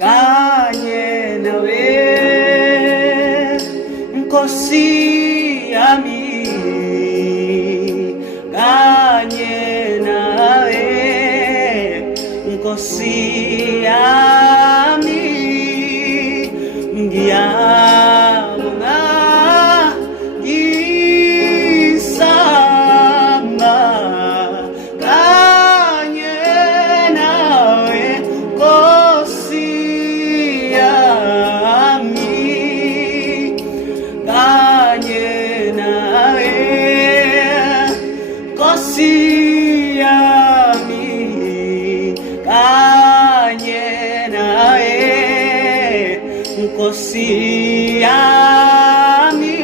kanye nawe Nkosi yami kanye nawe Nkosi yami ngiyabonga isamba kanye nawe Nkosi yami kanye nawe Nkosi yami kanye nawe Nkosi yami